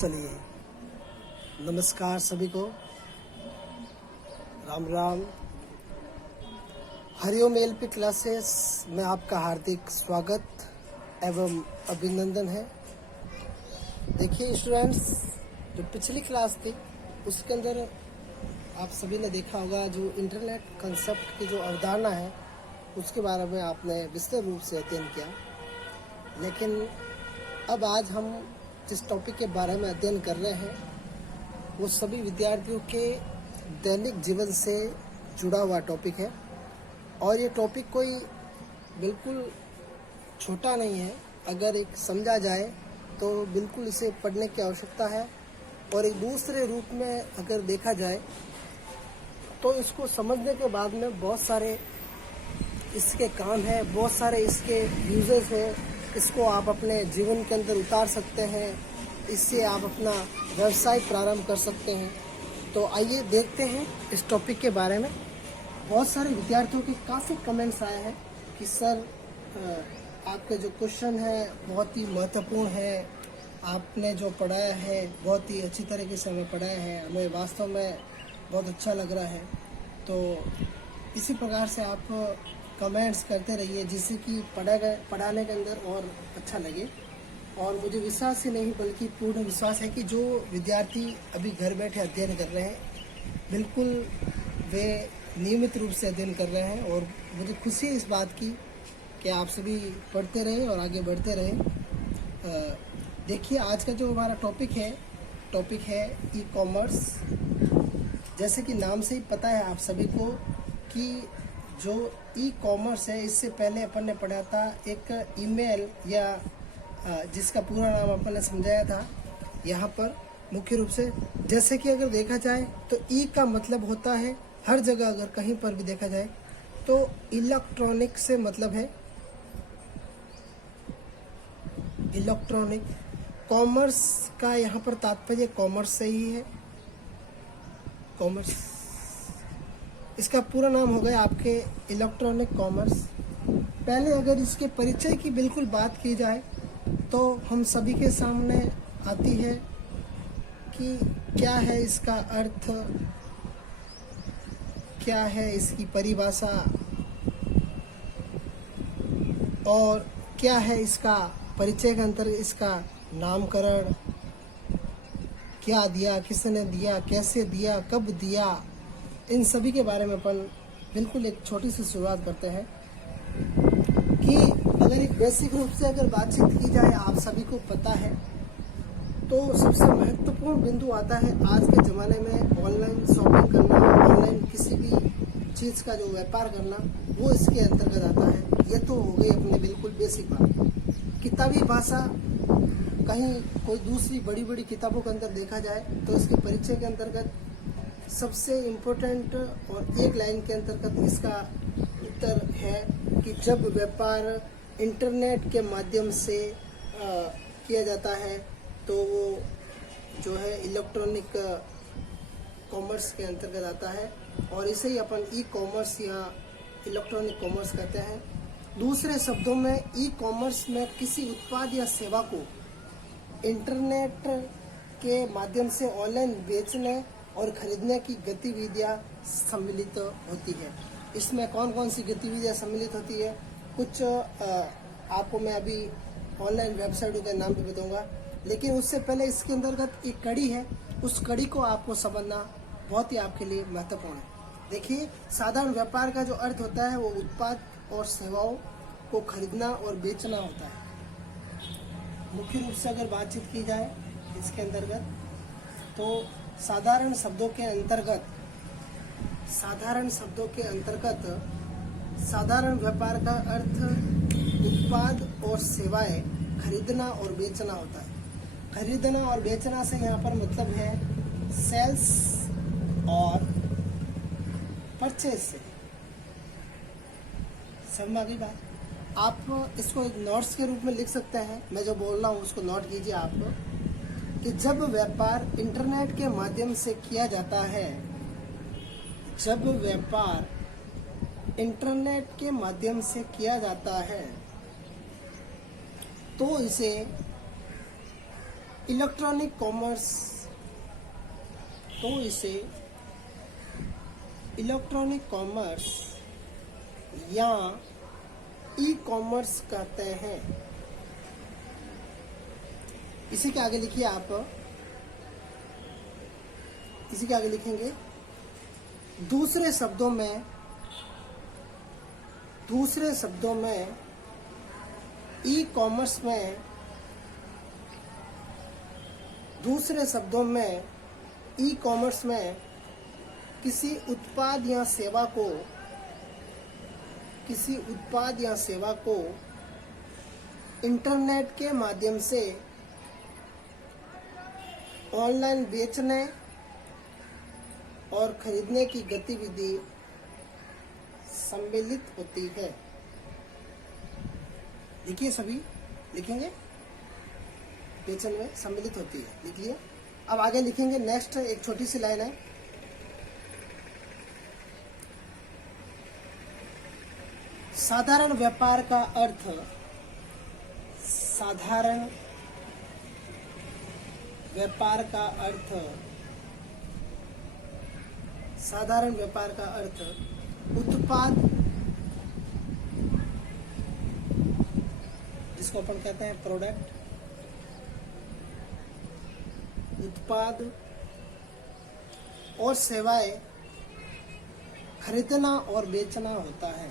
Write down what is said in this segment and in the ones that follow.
चलिए, नमस्कार सभी को, राम राम। हरिओम एलपी क्लासेस में आपका हार्दिक स्वागत एवं अभिनंदन है। देखिए स्टूडेंट्स, जो पिछली क्लास थी उसके अंदर आप सभी ने देखा होगा, जो इंटरनेट कंसेप्ट की जो अवधारणा है उसके बारे में आपने विस्तृत रूप से अध्ययन किया। लेकिन अब आज हम जिस टॉपिक के बारे में अध्ययन कर रहे हैं वो सभी विद्यार्थियों के दैनिक जीवन से जुड़ा हुआ टॉपिक है। और ये टॉपिक कोई बिल्कुल छोटा नहीं है। अगर एक समझा जाए तो बिल्कुल इसे पढ़ने की आवश्यकता है, और एक दूसरे रूप में अगर देखा जाए तो इसको समझने के बाद में बहुत सारे इसके काम हैं, बहुत सारे इसके यूजेस हैं। इसको आप अपने जीवन के अंदर उतार सकते हैं, इससे आप अपना व्यवसाय प्रारंभ कर सकते हैं। तो आइए देखते हैं इस टॉपिक के बारे में। बहुत सारे विद्यार्थियों के काफ़ी कमेंट्स आए हैं कि सर आपके जो क्वेश्चन है बहुत ही महत्वपूर्ण है, आपने जो पढ़ाया है बहुत ही अच्छी तरीके से हमें पढ़ाया है, हमें वास्तव में बहुत अच्छा लग रहा है। तो इसी प्रकार से आप कमेंट्स करते रहिए, जिससे कि पढ़ाने के अंदर और अच्छा लगे। और मुझे विश्वास ही नहीं बल्कि पूर्ण विश्वास है कि जो विद्यार्थी अभी घर बैठे अध्ययन कर रहे हैं बिल्कुल वे नियमित रूप से अध्ययन कर रहे हैं। और मुझे खुशी है इस बात की कि आप सभी पढ़ते रहें और आगे बढ़ते रहें। देखिए आज का जो हमारा टॉपिक है ई कॉमर्स। जैसे कि नाम से ही पता है आप सभी को कि जो ई कॉमर्स है, इससे पहले अपन ने पढ़ा था एक ईमेल या जिसका पूरा नाम अपन ने समझाया था यहाँ पर मुख्य रूप से। जैसे कि अगर देखा जाए तो ई का मतलब होता है हर जगह, अगर कहीं पर भी देखा जाए तो इलेक्ट्रॉनिक से मतलब है इलेक्ट्रॉनिक। कॉमर्स का यहाँ पर तात्पर्य कॉमर्स से ही है, कॉमर्स। इसका पूरा नाम हो गया आपके इलेक्ट्रॉनिक कॉमर्स। पहले अगर इसके परिचय की बिल्कुल बात की जाए तो हम सभी के सामने आती है कि क्या है इसका अर्थ, क्या है इसकी परिभाषा, और क्या है इसका परिचय के अंतर्गत इसका नामकरण, क्या दिया, किसने दिया, कैसे दिया, कब दिया, इन सभी के बारे में अपन बिल्कुल एक छोटी सी शुरुआत करते हैं। कि अगर एक बेसिक रूप से अगर बातचीत की जाए, आप सभी को पता है तो सबसे महत्वपूर्ण बिंदु आता है आज के ज़माने में ऑनलाइन शॉपिंग करना, ऑनलाइन किसी भी चीज़ का जो व्यापार करना, वो इसके अंतर्गत आता है। ये तो हो गई अपने बिल्कुल बेसिक बात। किताबी भाषा कहीं कोई दूसरी बड़ी बड़ी किताबों के अंदर देखा जाए तो इसके परिचय के अंतर्गत सबसे इम्पोर्टेंट और एक लाइन के अंतर्गत इसका उत्तर है कि जब व्यापार इंटरनेट के माध्यम से किया जाता है तो वो जो है इलेक्ट्रॉनिक कॉमर्स के अंतर्गत आता है, और इसे ही अपन ई कॉमर्स या इलेक्ट्रॉनिक कॉमर्स कहते हैं। दूसरे शब्दों में ई कॉमर्स में किसी उत्पाद या सेवा को इंटरनेट के माध्यम से ऑनलाइन बेचने और खरीदने की गतिविधियां सम्मिलित होती है। इसमें कौन कौन सी गतिविधियां सम्मिलित होती है, कुछ आपको मैं अभी ऑनलाइन वेबसाइटों के नाम भी बताऊंगा। लेकिन उससे पहले इसके अंतर्गत एक कड़ी है, उस कड़ी को आपको समझना बहुत ही आपके लिए महत्वपूर्ण है। देखिए, साधारण व्यापार का जो अर्थ होता है वो उत्पाद और सेवाओं को खरीदना और बेचना होता है। मुख्य रूप से अगर बातचीत की जाए इसके अंतर्गत तो साधारण शब्दों के अंतर्गत साधारण व्यापार का अर्थ उत्पाद और सेवाएं खरीदना और बेचना होता है। खरीदना और बेचना से यहाँ पर मतलब है सेल्स और परचेज से। समझ आ गई बात? आप इसको एक नोट्स के रूप में लिख सकते हैं, मैं जो बोल रहा हूँ उसको नोट कीजिए आप, कि जब व्यापार इंटरनेट के माध्यम से किया जाता है, जब व्यापार इंटरनेट के माध्यम से किया जाता है तो इसे इलेक्ट्रॉनिक कॉमर्स, तो इसे इलेक्ट्रॉनिक कॉमर्स या ई कॉमर्स कहते हैं। इसी के आगे लिखिए आप, इसी के आगे लिखेंगे दूसरे शब्दों में ई कॉमर्स में, दूसरे शब्दों में ई कॉमर्स में किसी उत्पाद या सेवा को इंटरनेट के माध्यम से ऑनलाइन बेचने और खरीदने की गतिविधि सम्मिलित होती है। लिखिए, सभी लिखेंगे, बेचन में सम्मिलित होती है, लिख लिया। अब आगे लिखेंगे, नेक्स्ट एक छोटी सी लाइन है, साधारण व्यापार का अर्थ, साधारण व्यापार का अर्थ उत्पाद, जिसको अपन कहते हैं प्रोडक्ट, उत्पाद और सेवाएं खरीदना और बेचना होता है।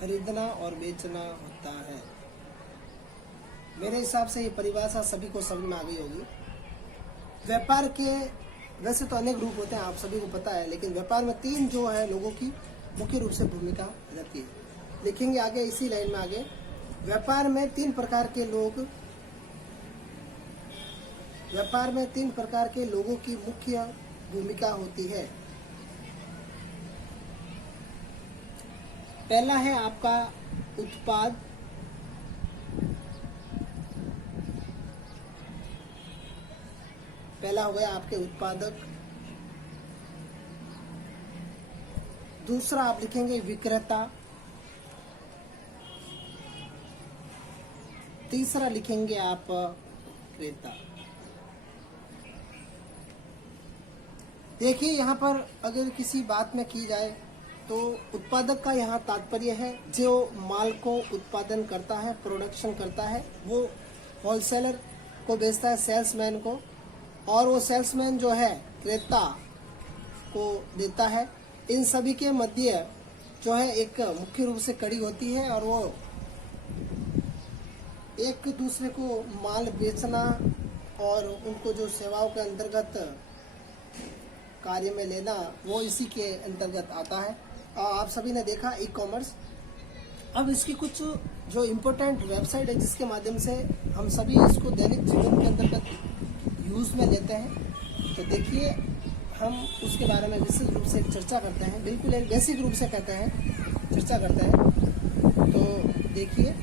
खरीदना और बेचना होता है। मेरे हिसाब से ये परिभाषा सभी को समझ में आ गई होगी। व्यापार के वैसे तो अनेक रूप होते हैं, आप सभी को पता है, लेकिन व्यापार में तीन जो है लोगों की मुख्य रूप से भूमिका रहती है। लिखेंगे आगे इसी लाइन में आगे, व्यापार में तीन प्रकार के लोगों की मुख्य भूमिका होती है। पहला है आपका उत्पाद, पहला हो गया आपके उत्पादक। दूसरा आप लिखेंगे विक्रेता। तीसरा लिखेंगे आप क्रेता। देखिए, यहाँ पर अगर किसी बात में की जाए तो उत्पादक का यहाँ तात्पर्य है जो माल को उत्पादन करता है, प्रोडक्शन करता है, वो होलसेलर को बेचता है, सेल्समैन को, और वो सेल्समैन जो है क्रेता को देता है। इन सभी के मध्य जो है एक मुख्य रूप से कड़ी होती है, और वो एक दूसरे को माल बेचना और उनको जो सेवाओं के अंतर्गत कार्य में लेना, वो इसी के अंतर्गत आता है। और आप सभी ने देखा ई कॉमर्स। अब इसकी कुछ जो इम्पोर्टेंट वेबसाइट है जिसके माध्यम से हम सभी इसको दैनिक जीवन के अंतर्गत यूज में लेते हैं, तो देखिए हम उसके बारे में विशेष रूप से चर्चा करते हैं, बिल्कुल एक बेसिक रूप से कहते हैं, चर्चा करते हैं। तो देखिए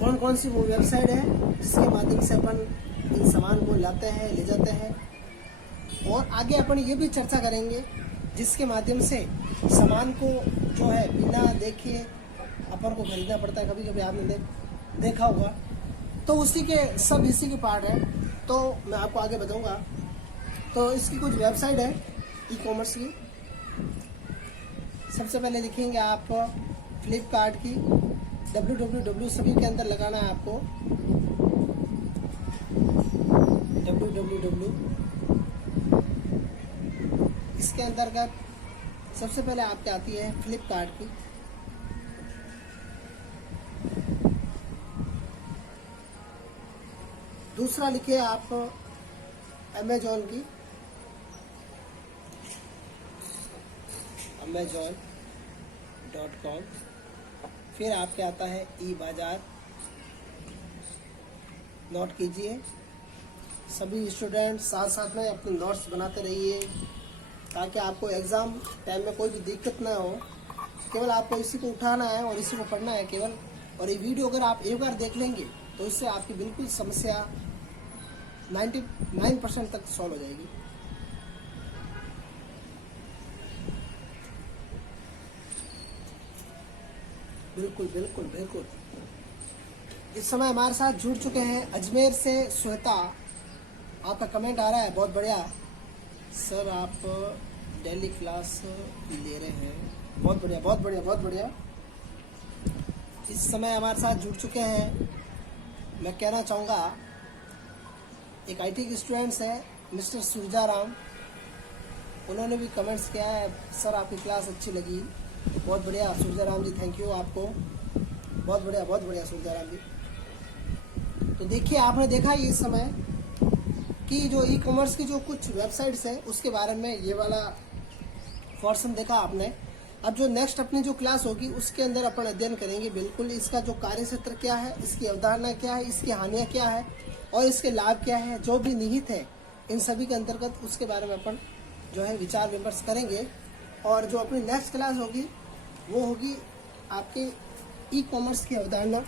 कौन कौन सी वो वेबसाइट है जिसके माध्यम से अपन इन सामान को लाते हैं, ले जाते हैं, और आगे अपन ये भी चर्चा करेंगे जिसके माध्यम से सामान को जो है बिना देखे अपन को खरीदना पड़ता है। कभी कभी आपने देखा होगा, तो उसी के सब इसी के पार्ट है, तो मैं आपको आगे बताऊंगा। तो इसकी कुछ वेबसाइट है ई कॉमर्स की। सबसे पहले लिखेंगे आप फ्लिपकार्ट की, www सभी के अंदर लगाना है आपको, www। इसके अंतर्गत सबसे पहले आपके आती है फ्लिपकार्ट की। दूसरा लिखिए आप अमेजॉन की, amazon.com। फिर आपके आता है ई बाजार। नोट कीजिए, सभी स्टूडेंट साथ साथ में अपने नोट्स बनाते रहिए ताकि आपको एग्ज़ाम टाइम में कोई भी दिक्कत ना हो। केवल आपको इसी को उठाना है और इसी को पढ़ना है केवल। और ये वीडियो अगर आप एक बार देख लेंगे तो इससे आपकी बिल्कुल समस्या 99% तक सॉल्व हो जाएगी। बिल्कुल बिल्कुल बिल्कुल। इस समय हमारे साथ जुड़ चुके हैं अजमेर से श्वेता। आपका कमेंट आ रहा है, बहुत बढ़िया सर, आप डेली क्लास ले रहे हैं, बहुत बढ़िया बहुत बढ़िया बहुत बढ़िया। इस समय हमारे साथ जुड़ चुके हैं, मैं कहना चाहूँगा एक आईटी के स्टूडेंट्स है मिस्टर सुरजाराम, उन्होंने भी कमेंट्स किया है, सर आपकी क्लास अच्छी लगी। बहुत बढ़िया सुरजाराम जी, थैंक यू आपको, बहुत बढ़िया सुरजाराम जी। तो देखिए, आपने देखा इस समय कि जो ई कॉमर्स की जो कुछ वेबसाइट्स हैं उसके बारे में ये वाला पोर्शन देखा आपने। अब जो नेक्स्ट अपनी जो क्लास होगी उसके अंदर अपन अध्ययन करेंगे बिल्कुल इसका जो कार्य क्षेत्र क्या है, इसकी अवधारणा क्या है, इसकी हानियाँ क्या है और इसके लाभ क्या है, जो भी निहित है इन सभी के अंतर्गत उसके बारे में अपन जो है विचार विमर्श करेंगे। और जो अपनी नेक्स्ट क्लास होगी वो होगी आपके ई कॉमर्स की अवधारणा